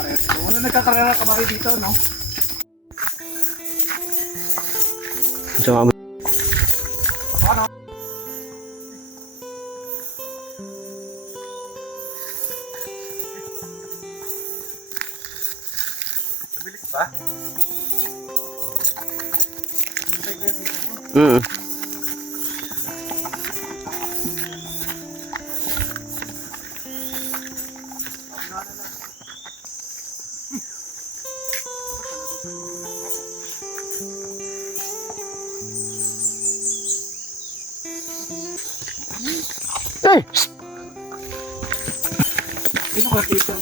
nagkakaret. Wala nagkakarera ka ba kayo dito, no? So, Ano? Mabilis ba? mm. Ay! Sino ka tito?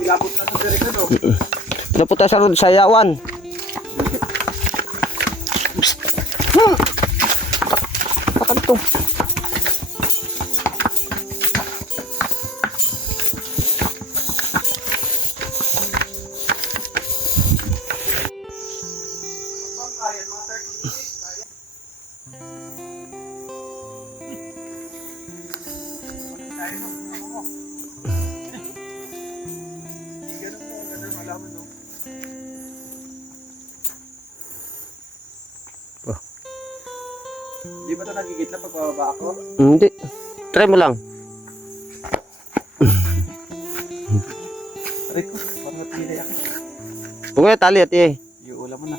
Ilabot na sa direkan, no? Napunta sa road sa yawan. Bakit to? Kaya, mga 30 minutes, kaya. Kaya mo, ako mo. Ganun mo, ganun malaman, no? Di ba ito nagigitla pag bababa ako? Hindi. Try mo lang. Aray ko, parang napilay ako. Huwag mo na tali at eh. Iuula mo na.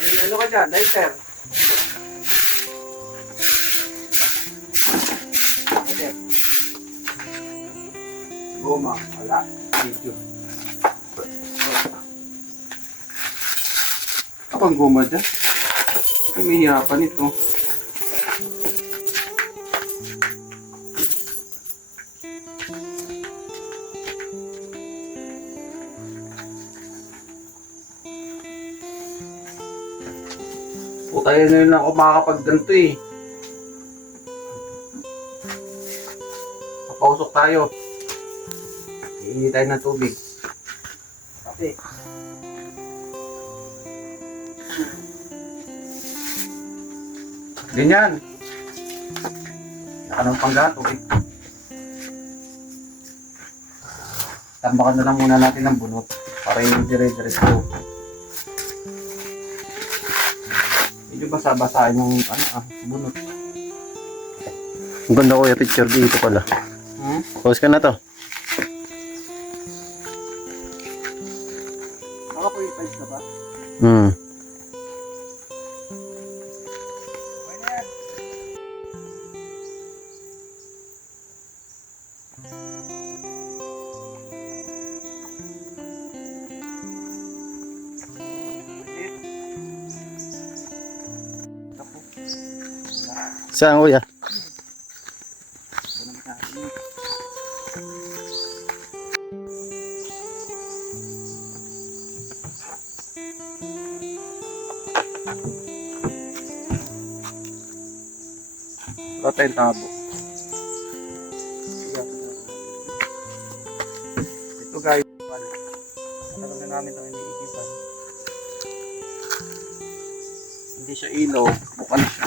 May ano ka dyan, lighter. Lighter. Goma, wala. Video. Kapang goma dyan. Ay, may hirapan ito. Tayo na rin ako makakapag-ganto eh. Papausok tayo. Iingi tayo ng tubig. Pati. Ganyan. Naka ng panggato eh. Tambakan na lang muna natin ng bunot para yung dire-diretso. Medyo basa-basaan yung bunot. Ang ganda ko yung picture dito pala. Pause ka na to. Baka po yung size na ba? Hmm. Okay na yan. Saan kuya? Wala tayong tabo. Ito guys, matagal na namin itong iniigipan. Hindi siya ilaw, bukan siya.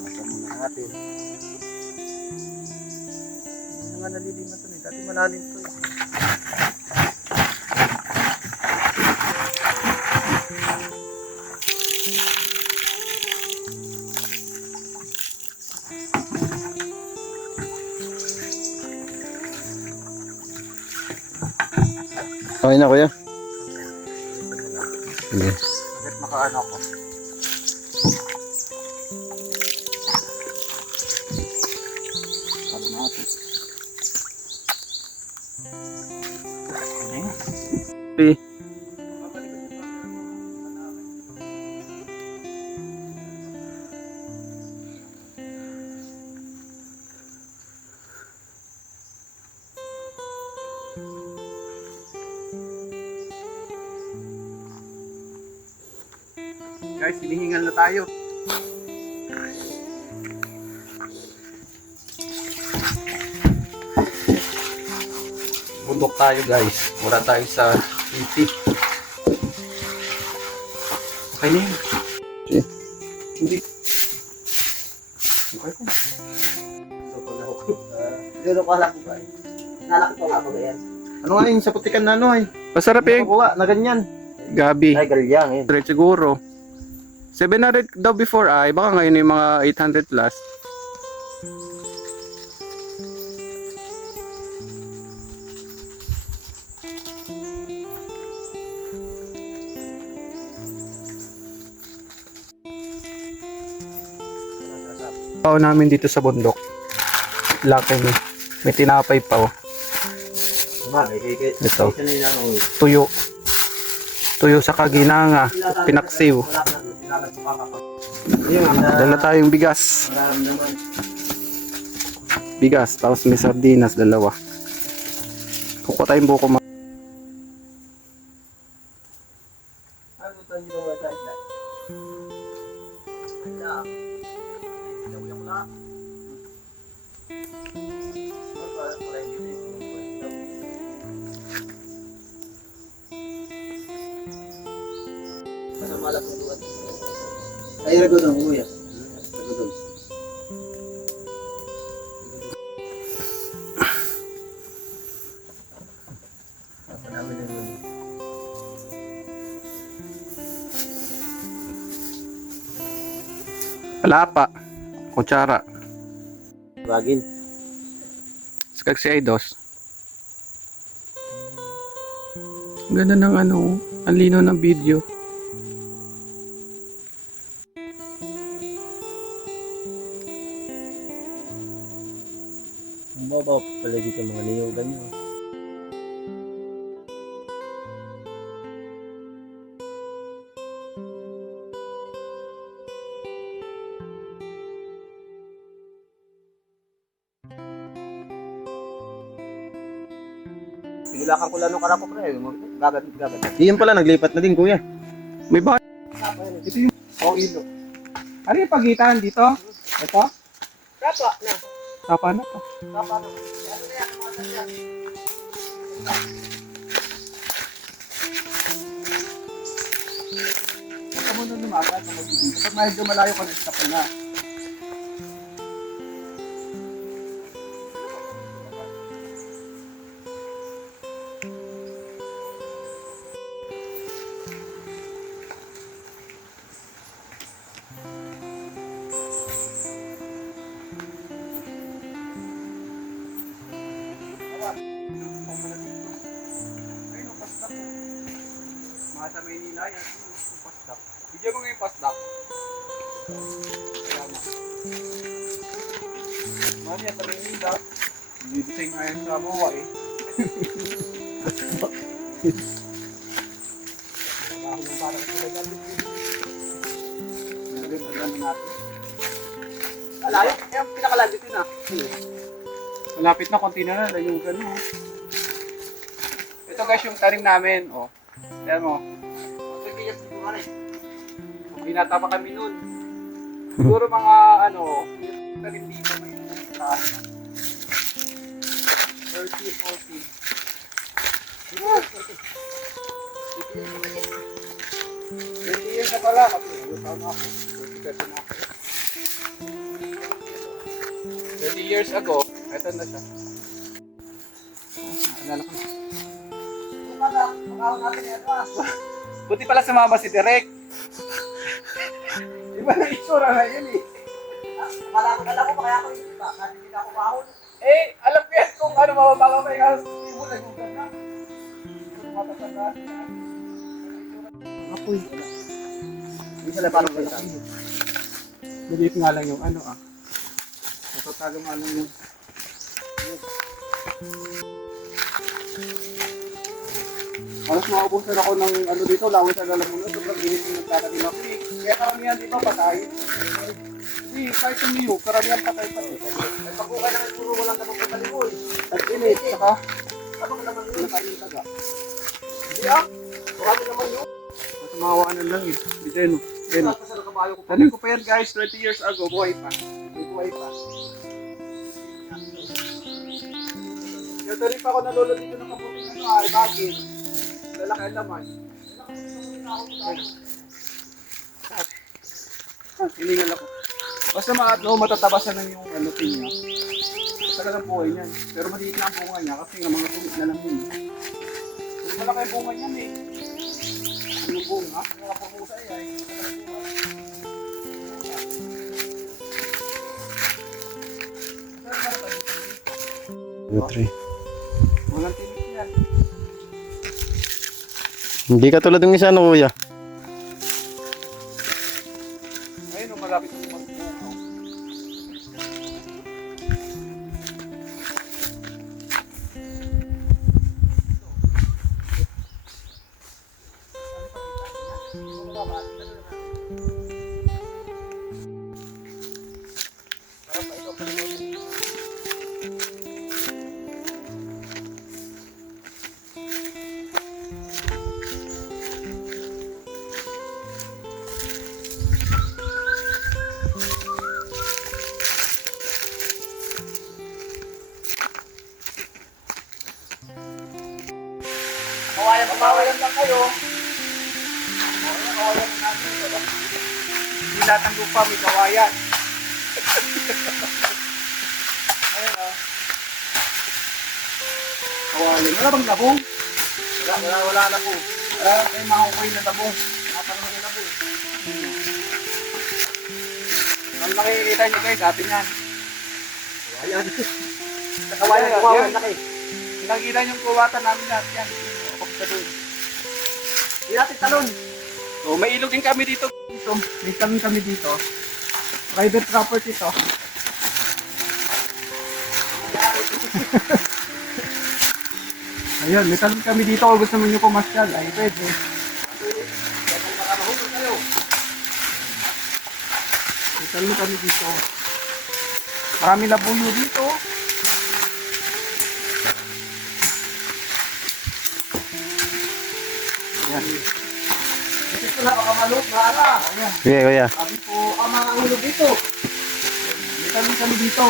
Nasa muna natin. Hindi nga naliliman ito eh. Dati malalim ito eh. Okay na kuya? Sige. Bakit makaano ko? Sabi natin. Okay. Guys, hinihingal na tayo. Bundok tayo guys. Mura tayo sa city. Okay na yun. Okay. Hindi. Okay ko. Dulo ko lang ba? Nalaki ko nga ba yan? Ano nga yung sa putikan na ano ay? Masarap yung Kuha na ganyan. gabi. Ay, galyang eh. Straight siguro. 700 daw before ay. Baka ngayon yung mga 800 plus. Pao namin dito sa bundok. Laki mo. May tinapay pa oh. Ito. Tuyo. Tuyo sa kaginanga. Pinaksiw. Dala tayong bigas. Bigas. Tapos may sardinas. Dalawa. Kukuha tayong buko ma. Ay, ragodong kuya. Ragodong. Palapa. Kutsara. Bagin. Skag si Aidos. Ang ganda ng ano. Ang lino ng video. Mababaw pala dito mga niyugan nyo. Sigilakan ko lang nung karako pre. Gagat. Iyan pala, naglipat na din kuya. May ba? Ito yung ilo. Ano yung pagitan dito? Ito? Kapa na. Tapa na to. Kapa na. Ano na yan? Mga tanyan. Huwag ka muna lumapat sa magiging. Kapag medyo malayo ka, nag-stop ka na. Ayun, pasdak. Mga sa Maynila, yan. Yung pasdak. Bigyan mo nga yung pasdak. Kaya mo. Mga yan sa Maynila. Bibitay nga yan sa MOA eh. Bago yung parang sila galit. Meron pa lang natin. Alayo? Eh, pinakalabit yun ah. Malapit na, konti na na, yung gano'n. Ito guys, yung tanim namin, oh. Ayan mo, binata pa kami nun. Siguro mga, ano, tanim dito, may taas na. 30, 40. 20 years na pala, kasi taon na ako. 30 peso na ako. 30 years ago, ito na siya. Naalala ko na. Buti pala sumama si Direk. Iba na itsura na yun eh. Akala ko kaya ako yung iba. Kasi hindi ako mahon. Eh, alam ko yan kung ano mababa may kaso. Hindi mo lang yung ganda. Matatanda. Apoy. Hindi sila parang kaya. Maliit nga lang yung ano ah. Matatalo nga lang yung halos maubusan ako ng ano dito, lawit sa lalamunan, sobrang init yung nagtatanim ako eh. Kaya karamihan di ba patay? Hindi, kahit tumiyog, karamihan patay pa eh. Ay, pagkukay naman puro walang kapagpapali mo eh. At init, saka Ano ka naman yun? nakain yung taga. Hindi ah. Marami naman yun. Mas mawaanan lang eh. Hindi tayo no. Yun. Tanim ko pa yan guys, 20 years ago, buhay pa. Buhay pa. Yung tanim pa ako na lolo dito ng kabuting ano, bagin. Lalaki ang laman. Hilingal ako. Basta matatabasan lang yung ano niya. Talagang buhay niyan. Pero maliit na ang bunga niya kasi nga mga tungit na lang yun. Pero malaki ang bunga niyan eh. Ano bunga? Mga pamusa yan. Walang tinik yan. Hindi ka tulad ng isa, no, kuya? Ayun, malapit yung magbunga. Kawayan lang kayo. Kawayan natin. Hindi lahat ng lupa may kawayan. Ayun o. Kawayan. Wala bang labong? Wala labong. May makukuy na labong. Napanong na labong. Ang nakikita nyo guys, atin yan. Ayan. Kawayan, laki. Nakikita nyo yung kuwatan namin lahat yan. Talon. Hindi natin talon. So, may ilog din kami dito. May talon kami dito. Private property to. Ayun, may talon kami dito. Kung gusto mo nyo pumasyal, ay pwede. May talon kami dito. Marami labuyo dito. Yan. Dito na baka malot na ara. Ayan. Sige, kuya. Sabi po, ang mga hulog dito. May tanong kami dito.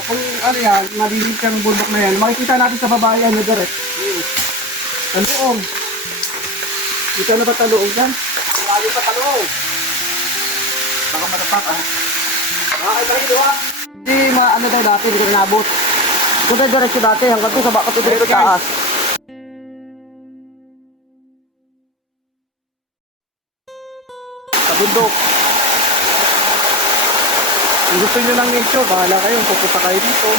Kung ano yan, malilig kang bundok na yan, makikita natin sa baba yan, yung direct. Taluong. Dito na ba taluong dyan? Malayo pa taluong. Baka madapak ah. Ay, balik doon ah. Hindi, ano daw dati, hindi ko inabot. Kung tayo diretso dati, hanggang doon sa baka ito dito taas. Sa bundok. Kung gusto nyo ng nature, bahala kayo. Pupunta kayo dito.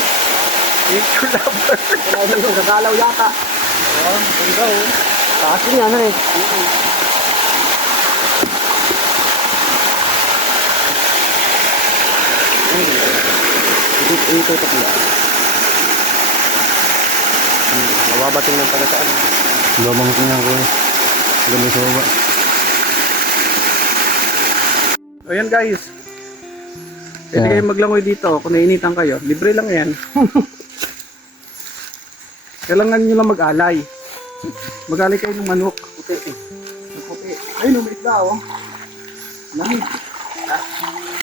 Nature lover. Kaya yun, gagalaw yata. Ayan, ganda oh. Taas din yan, ano eh. Ito takla. Mababating ng palataan. Lumang tingnan ko. Ganda sa baba. Ayan guys. Pwede kayo maglangoy dito kung nainitan kayo. Libre lang yan. Kailangan nyo lang mag-alay. Mag-alay kayo ng manok. Puti. Puti. Ayun, may isda oh. Lamig.